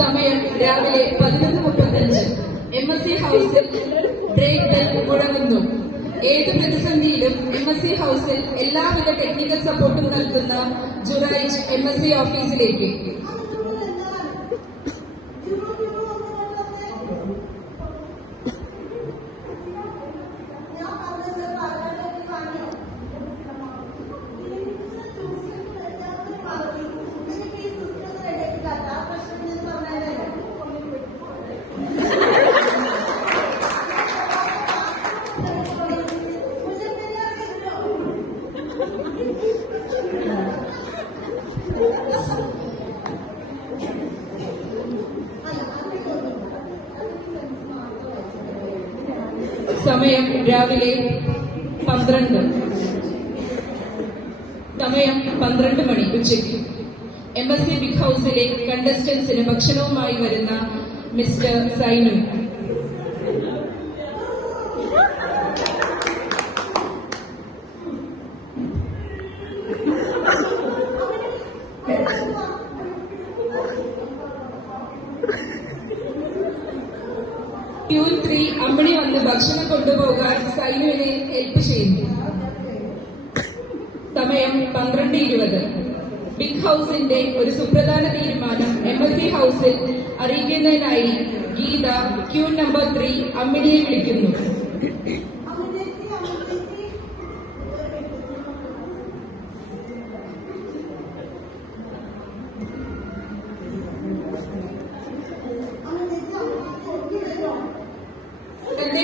സമയം രാവിലെ 11:35. MSc ഹൌസിൽ ബ്രേക്ക് ബെൽ മുഴങ്ങുന്നു. ഏത് പ്രതിസന്ധിയിലും MSc ഹൌസിൽ എല്ലാവിധ ടെക്നിക്കൽ സപ്പോർട്ടും നൽകുന്ന ജുറൈജ് MSc ഓഫീസിലേക്ക്. സമയം രാവിലെ 12. സമയം 12 മണി ഉച്ചയ്ക്ക്. MSc ബിഗ് ഹൌസിലെ കണ്ടസ്റ്റൻസിന് ഭക്ഷണവുമായി വരുന്ന മിസ്റ്റർ സൈനു. Q3 അമ്മണി വന്ന് ഭക്ഷണം കൊണ്ടുപോകാൻ സൈനുവിനെ ഹെൽപ്പ് ചെയ്യുന്നു. സമയം 12:20. ബിഗ് ഹൌസിന്റെ ഒരു സുപ്രധാന തീരുമാനം MSc ഹൌസിൽ അറിയിക്കുന്നതിനായി ഗീത Q നമ്പർ 3 അമ്മിണിയെ വിളിക്കുന്നു. തന്റെ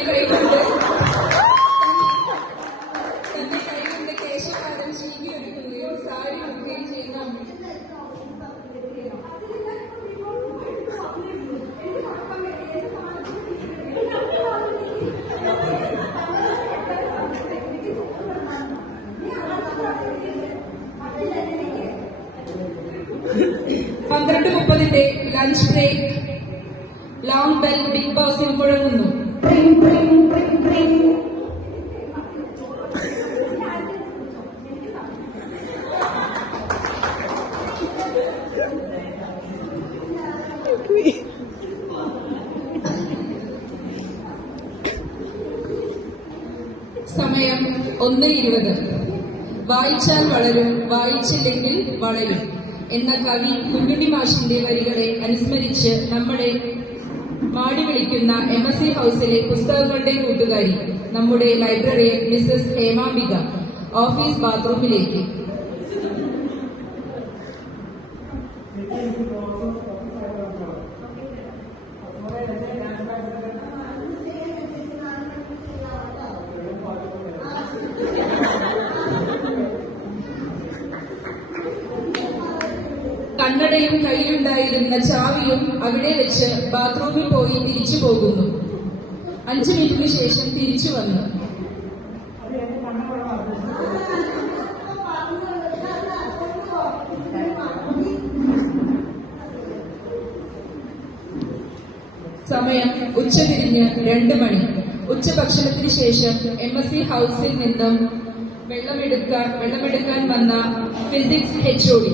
കൈകൊണ്ട് കേശപാദം ചീകിയൊരുക്കുകയും സാരി ഉടുക്കുകയും ചെയ്യുന്ന അമ്മിണി. പന്ത്രണ്ട് 30 lunch break. Long bell big ബോസിൽ മുഴങ്ങുന്നു. സമയം 1:20. വായിച്ചാൽ വളരും, വായിച്ചില്ലെങ്കിൽ വളരും എന്ന കവി കുഞ്ഞുണ്ണി മാഷിന്റെ വരികളെ അനുസ്മരിച്ച് നമ്മളെ മാടി വിളിക്കുന്ന MSc ഹൌസിലെ പുസ്തകങ്ങളുടെ കൂട്ടുകാരി നമ്മുടെ ലൈബ്രറിയൻ മിസസ് ഹേമാംബിക ഓഫീസ് ബാത്റൂമിലേക്ക്. കണ്ണടയും കയ്യിലുണ്ടായിരുന്ന ചാവിയും അവിടെ വെച്ച് ബാത്റൂമിൽ പോയി തിരിച്ചു പോകുന്നു. 5 മിനിറ്റിന് ശേഷം തിരിച്ചു വന്നു. സമയം ഉച്ചതിരിഞ്ഞ് 2 മണി. ഉച്ചഭക്ഷണത്തിന് ശേഷം MSc ഹൌസിൽ നിന്നും വെള്ളമെടുക്കാൻ വന്ന ഫിസിക്സ് HOD.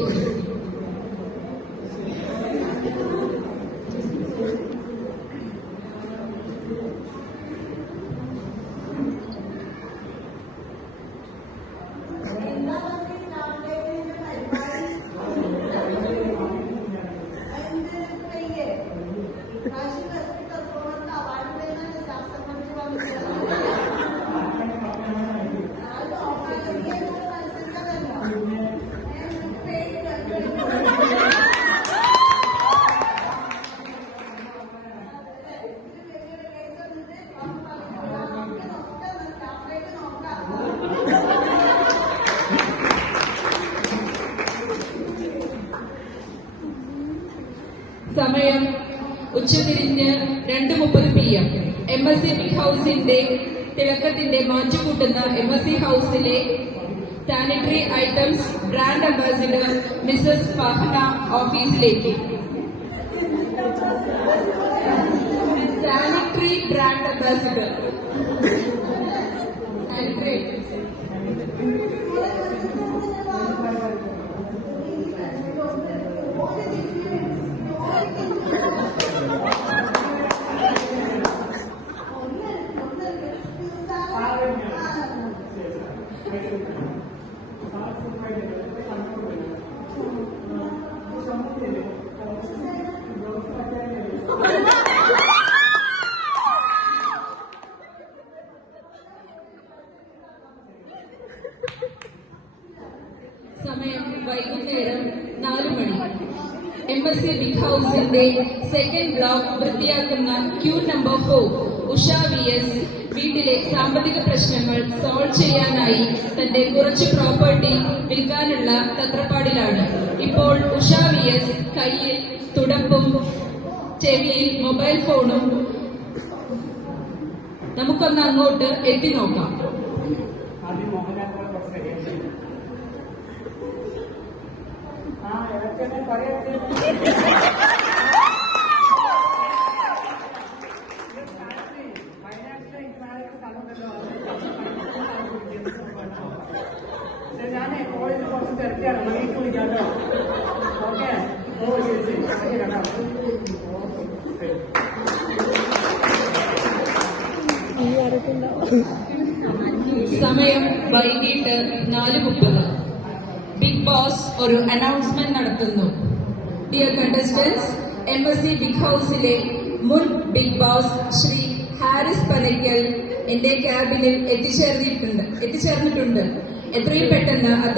സമയം ഉച്ചതിരിഞ്ഞ് 2:30 PM. MSc ബിഗ് ഹൌസിന്റെ തിളക്കത്തിന്റെ മാറ്റുകൂട്ടുന്ന MSc ഹൌസിലെ sanitary items brand ambassador Mrs Fahana ഓഫീസിലേക്ക്. Sanitary brand ambassador sanitary Mani. MSc big ഹൗസിന്റെ സെക്കൻഡ് ബ്ലോക്ക് വൃത്തിയാക്കുന്ന ക്യൂ നമ്പർ 4 ഉഷ VS വീട്ടിലെ സാമ്പത്തിക പ്രശ്നങ്ങൾ സോൾവ് ചെയ്യാനായി തന്റെ കുറച്ച് പ്രോപ്പർട്ടി വിൽക്കാനുള്ള തത്രപ്പാടിലാണ്. ഇപ്പോൾ ഉഷ VS കയ്യിൽ തുടപ്പും ചെവിയിൽ മൊബൈൽ ഫോണും. നമുക്കൊന്ന് അങ്ങോട്ട് എത്തി നോക്കാം. ഞാൻ കോളേജിൽ കുറച്ച് തിരക്കാണ് മണിക്ക് വിളിക്കാട്ടോ. ഓക്കെ, സമയം വൈകിട്ട് 4:30. ബിഗ് ബോസ് ഒരു അനൗൺസ്മെന്റ് നടത്തുന്നു. ഡിയർ കണ്ടസ്റ്റൻസ്, MSc ബിഗ് ഹൗസിലെ മുൻ ബിഗ് ബോസ് ശ്രീ ഹാരിസ് പനയ്ക്കൽ എന്റെ ക്യാബിനിൽ എത്തിച്ചേർന്നിട്ടുണ്ട്. എത്രയും പെട്ടെന്ന് അദ്ദേഹം